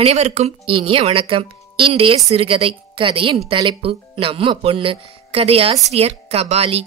அனைவருக்கும் இனிய வணக்கம். இன்றைய சிறுகதை கதையின் தலைப்பு நம்ம பொண்ணு. கதையாசிரியர் கபாலி.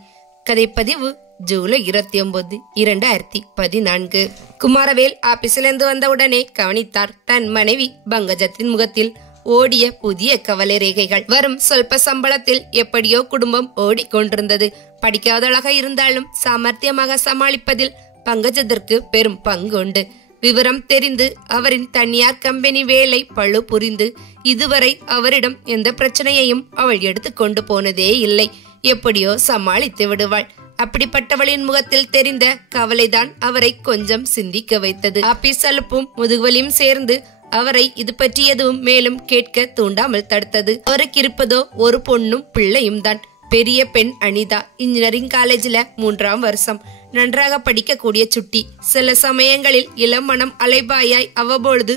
கதைப்பதிவு ஜூலை 29, 2014. குமாரவேல் ஆபீஸிலிருந்து வந்தவுடனே கவனித்தார் தன் மனைவி பங்கஜத்தின் முகத்தில் ஓடிய புதிய கவலை ரேகைகள். வரும் சொல்ப சம்பளத்தில் எப்படியோ குடும்பம் ஓடிக்கொண்டிருந்தது. படிக்காதவளாக இருந்தாலும் சாமர்த்தியமாக சமாளிப்பதில் பங்கஜத்திற்கு பெரும் பங்கு உண்டு. விவரம் தெரிந்து அவரின் தனியார் கம்பெனி வேலை பழு புரிந்து இதுவரை அவரிடம் எந்த பிரச்சனையையும் அவள் எடுத்துக்கொண்டு போனதே இல்லை. எப்படியோ சமாளித்து விடுவாள். அப்படிப்பட்டவளின் முகத்தில் தெரிந்த கவலைதான் அவரை கொஞ்சம் சிந்திக்க வைத்தது. ஆபீஸ் அலுப்பும் முதுகுவலியும் சேர்ந்து அவரை இது பற்றி எதுவும் மேலும் கேட்க தூண்டாமல் தடுத்தது. அவருக்கு இருப்பதோ ஒரு பொண்ணும் பிள்ளையும் தான். பெரிய பெண் அனிதா இன்ஜினியரிங் காலேஜில் 3ஆம் வருஷம். நன்றாக படிக்கக்கூடிய சுட்டி. சில சமயங்களில் இளம் மனம் அலைபாயாய் அவ்வப்பொழுது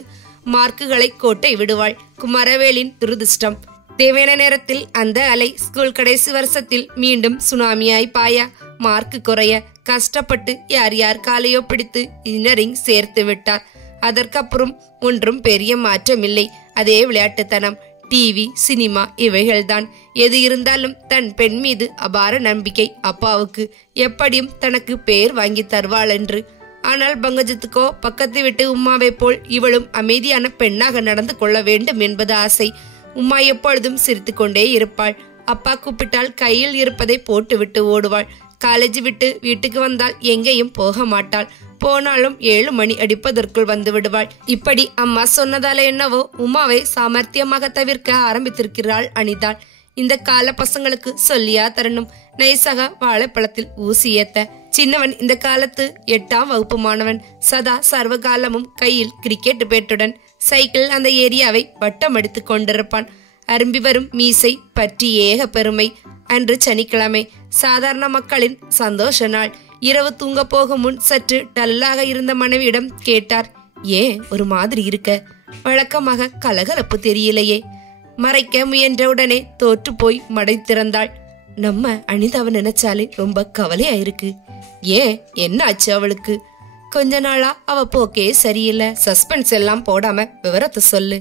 மார்க்குகளை கோட்டை விடுவாள். குமாரவேலின் துரதிர்ஷ்டம். தேவையான நேரத்தில் அந்த அலை ஸ்கூல் கடைசி வருஷத்தில் மீண்டும் சுனாமியாய் பாய மார்க்கு குறைய கஷ்டப்பட்டு யார் யார் காலையோ பிடித்து இன்ஜினியரிங் சேர்த்து விட்டார். அதற்கப்புறம் ஒன்றும் பெரிய மாற்றமில்லை. அதே விளையாட்டுத்தனம், டிவி, சினிமா இவைகள்தான். எது இருந்தாலும் தன் பெண் மீது அபார நம்பிக்கை அப்பாவுக்கு. எப்படியும் தனக்கு பேர் வாங்கி தருவாள் என்று. ஆனால் பங்கஜத்துக்கோ பக்கத்து விட்டு உம்மாவை போல் இவளும் அமைதியான பெண்ணாக நடந்து கொள்ள வேண்டும் என்பது ஆசை. உம்மா எப்பொழுதும் சிரித்து கொண்டே இருப்பாள். அப்பா கூப்பிட்டால் கையில் இருப்பதை போட்டு விட்டு ஓடுவாள். காலேஜ் விட்டு வீட்டுக்கு வந்தால் எங்கேயும் போக மாட்டாள். போனாலும் 7 மணி அடிப்பதற்குள் வந்து விடுவாள். இப்படி அம்மா சொன்னதால என்னவோ உமாவை சாமர்த்தியமாக தவிர்க்க ஆரம்பித்திருக்கிறாள் அனிதாள். இந்த கால பசங்களுக்கு சொல்லியா தரணும். நைசாக வாழைப்பழத்தில் ஊசி ஏத்த. சின்னவன் இந்த காலத்து 8ஆம் வகுப்பு மாணவன். சதா சர்வகாலமும் கையில் கிரிக்கெட் பேட்டுடன் சைக்கிள் அந்த ஏரியாவை வட்டம் அடித்து கொண்டிருப்பான். அரும்பி வரும் மீசை பற்றி ஏக பெருமை. அன்று சனிக்கிழமை, சாதாரண மக்களின் சந்தோஷ நாள். இரவு தூங்க போகும் முன் சற்று டல்லாக இருந்த மனைவியிடம் கேட்டார், ஏன் ஒரு மாதிரி இருக்க? வழக்கமாக கலகலப்பு தெரியலையே. மறைக்க முயன்றவுடனே தோற்று போய் மடை திறந்தாள். நம்ம அனிதாவை நினைச்சாலே ரொம்ப கவலையா இருக்கு. ஏன், என்ன ஆச்சு அவளுக்கு? கொஞ்ச நாளா அவ போக்கே சரியில்லை. சஸ்பென்ஸ் எல்லாம் போடாம விவரத்தை சொல்லு.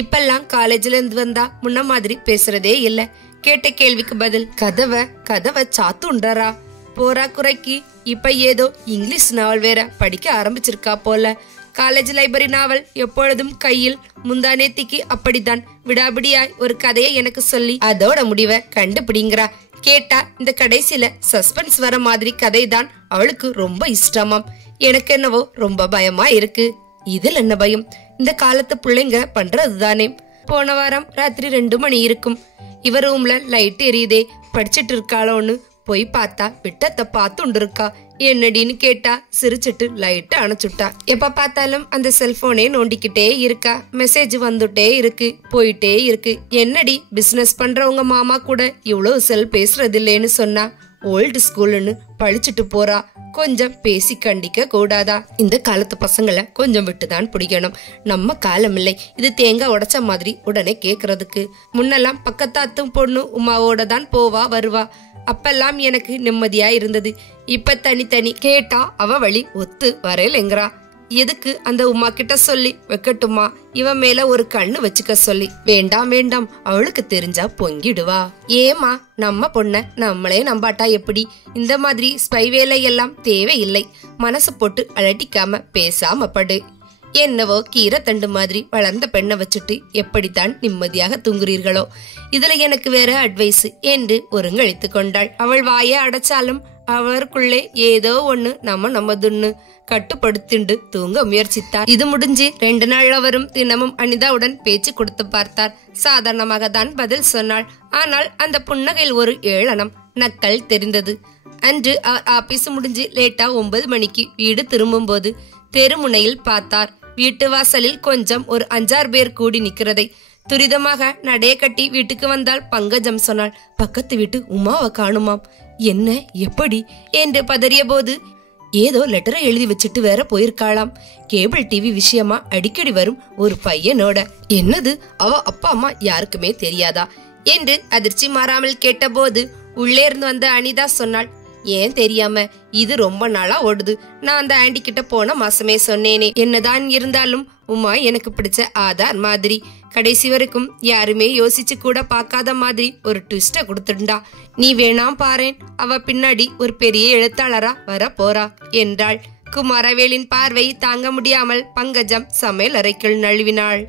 இப்பெல்லாம் காலேஜ்ல இருந்து வந்தா முன்ன மாதிரி பேசுறதே இல்ல. கேட்ட கேள்விக்கு பதில் கதவை சாத்துண்டரா. போரா குறைக்கு இப்ப ஏதோ இங்கிலீஷ் நாவல் வேற படிக்க ஆரம்பிச்சிருக்கா போல. காலேஜ் லைப்ரரி நாவல் எப்பொழுதும் கையில். முந்தானேத்திக்கு அப்படித்தான் விடாபிடியாய் ஒரு கதையை எனக்கு சொல்லி அதோட முடிவை கண்டுபிடிங்கிறா. கேட்டா இந்த கடைசியில சஸ்பென்ஸ் வர மாதிரி கதை தான் அவளுக்கு ரொம்ப இஷ்டமாம். எனக்கு என்னவோ ரொம்ப பயமா இருக்கு. இதில் என்ன பயம்? இந்த காலத்து பிள்ளைங்க பண்றதுதானே. போன வாரம் ராத்திரி 2 மணி இருக்கும். இவ ரூம்ல லைட் எரியுதே. படிச்சிட்டு இருக்காளோன்னு போய் பார்த்தா விட்டத்தை பார்த்துண்டு இருக்கா. என்னடின்னு கேட்டா சிரிச்சிட்டு லைட்டை அணைச்சுட்டா. எப்ப பார்த்தாலும் அந்த செல்போனே நோண்டிக்கிட்டே இருக்கா. மெசேஜ் வந்துட்டே இருக்கு, போயிட்டே இருக்கு. என்னடி பிசினஸ் பண்றவங்க மாமா கூட இவ்வளவு செல் பேசுறது இல்லேன்னு சொன்னா ஓல்டு ஸ்கூல்னு பழிச்சிட்டு போறா. கொஞ்சம் பேசி கண்டிக்க கூடாதா? இந்த காலத்து பசங்களை கொஞ்சம் விட்டுதான் பிடிக்கணும். நம்ம காலம் இல்லை இது. தேங்காய் உடைச்ச மாதிரி உடனே கேக்குறதுக்கு. முன்னெல்லாம் பக்கத்தாத்தும் பொண்ணு உமாவோட தான் போவா வருவா. அப்பெல்லாம் எனக்கு நிம்மதியா இருந்தது. இப்ப தனித்தனி. கேட்டா அவ வழி ஒத்து வரையலைங்கிறா. எதுக்கு அந்த உமா கிட்ட சொல்லி வைக்கட்டுமா? இவன் மேல ஒரு கண்ணு வச்சுக்க சொல்லி. வேண்டாம் வேண்டாம், அவளுக்கு தெரிஞ்சா பொங்கிடுவா. ஏமா, நம்ம பொண்ண நம்மளே நம்பாட்டா எப்படி? இந்த மாதிரி ஸ்பை வேலை எல்லாம் தேவையில்லை. மனசு போட்டு அலட்டிக்காம பேசாம படு. என்னவோ கீரை தண்டு மாதிரி வளர்ந்த பெண்ணை வச்சுட்டு எப்படித்தான் நிம்மதியாக தூங்குறீர்களோ. இதுல எனக்கு வேற அட்வைஸ் என்று ஒருங்கழித்து கொண்டாள். அவள் வாய அடைச்சாலும் அவருக்குள்ளே ஏதோ ஒண்ணு நம்மதுன்னு கட்டுப்படுத்திண்டு தூங்க முயற்சித்தார். இது முடிஞ்சு 2 நாள் அவரும் தினமும் அனிதாவுடன் பேச்சு கொடுத்து பார்த்தார். சாதாரணமாக தான் பதில் சொன்னாள். ஆனால் அந்த புன்னகையில் ஒரு ஏளனம், நக்கல் தெரிந்தது. அன்று அவர் ஆபீஸ் முடிஞ்சு லேட்டா 9 மணிக்கு வீடு திரும்பும் போது தெருமுனையில் பார்த்தார். வீட்டு வாசலில் கொஞ்சம் ஒரு 5-6 பேர் கூடி நிக்கிறதை. துரிதமாக நடைய கட்டி வீட்டுக்கு வந்தால் பங்கஜம் சொன்னாள், பக்கத்து வீட்டு உமாவை காணுமாம். என்ன, எப்படி என்று பதறிய போது, ஏதோ லெட்டரை எழுதி வச்சுட்டு வேற போயிருக்காளாம். கேபிள் டிவி விஷயமா அடிக்கடி வரும் ஒரு பையனோட. என்னது, அவ அப்பா அம்மா யாருக்குமே தெரியாதா என்று அதிர்ச்சி மாறாமல் கேட்டபோது உள்ளே இருந்து வந்த அனிதா சொன்னாள், ஏன் தெரியாம? இது ரொம்ப நாளா ஓடுது. நான் அந்த ஆண்டி கிட்ட போன மாசமே சொன்னேனே. என்னதான் இருந்தாலும் உமா எனக்கு பிடிச்ச ஆதார் மாதிரி. கடைசி வரைக்கும் யாருமே யோசிச்சு கூட பார்க்காத மாதிரி ஒரு ட்விஸ்ட கொடுத்துண்டா. நீ வேணாம் பாரேன், அவ பின்னாடி ஒரு பெரிய எழுத்தாளரா வர போறா என்றாள். குமாரவேலின் பார்வை தாங்க முடியாமல் பங்கஜம் சமையல் அறைக்குள் நழுவினாள்.